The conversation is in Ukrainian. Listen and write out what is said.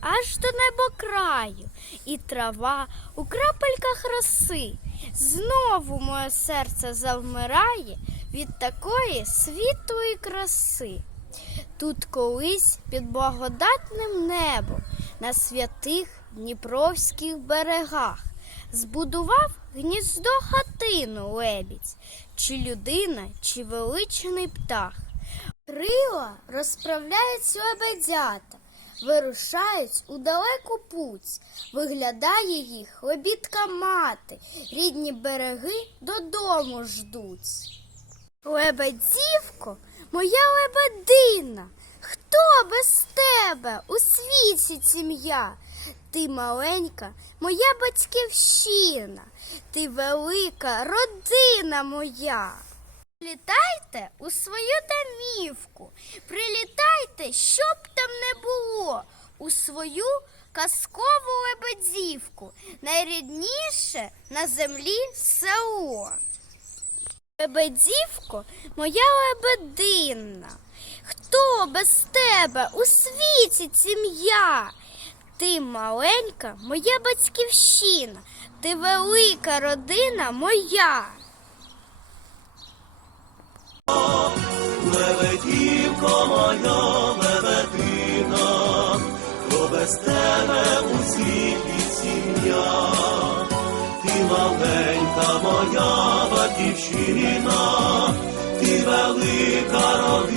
аж до небокраю, і трава у крапельках роси. Знову моє серце завмирає від такої світлої краси. Тут колись під благодатним небом на святих Дніпровських берегах збудував гніздо хатину лебідь, чи людина, чи величний птах. Крила розправляють лебедята, вирушають у далеку путь. Виглядає їх лебідка мати, рідні береги додому ждуть. Лебедівко, моя лебедина, хто без тебе у світі сім'я? Ти маленька, моя батьківщина, ти велика родина моя. Прилітайте у свою домівку, прилітайте, щоб там не було, у свою казкову лебедівку, найрідніше на землі село. Лебедівко, моя лебедина, хто без тебе у світі сім'я? Ти маленька, моя батьківщина, ти велика родина моя. Лебедівко моя без тебе у світі сім'я, ти маленька моя батьківщина, ти велика родина.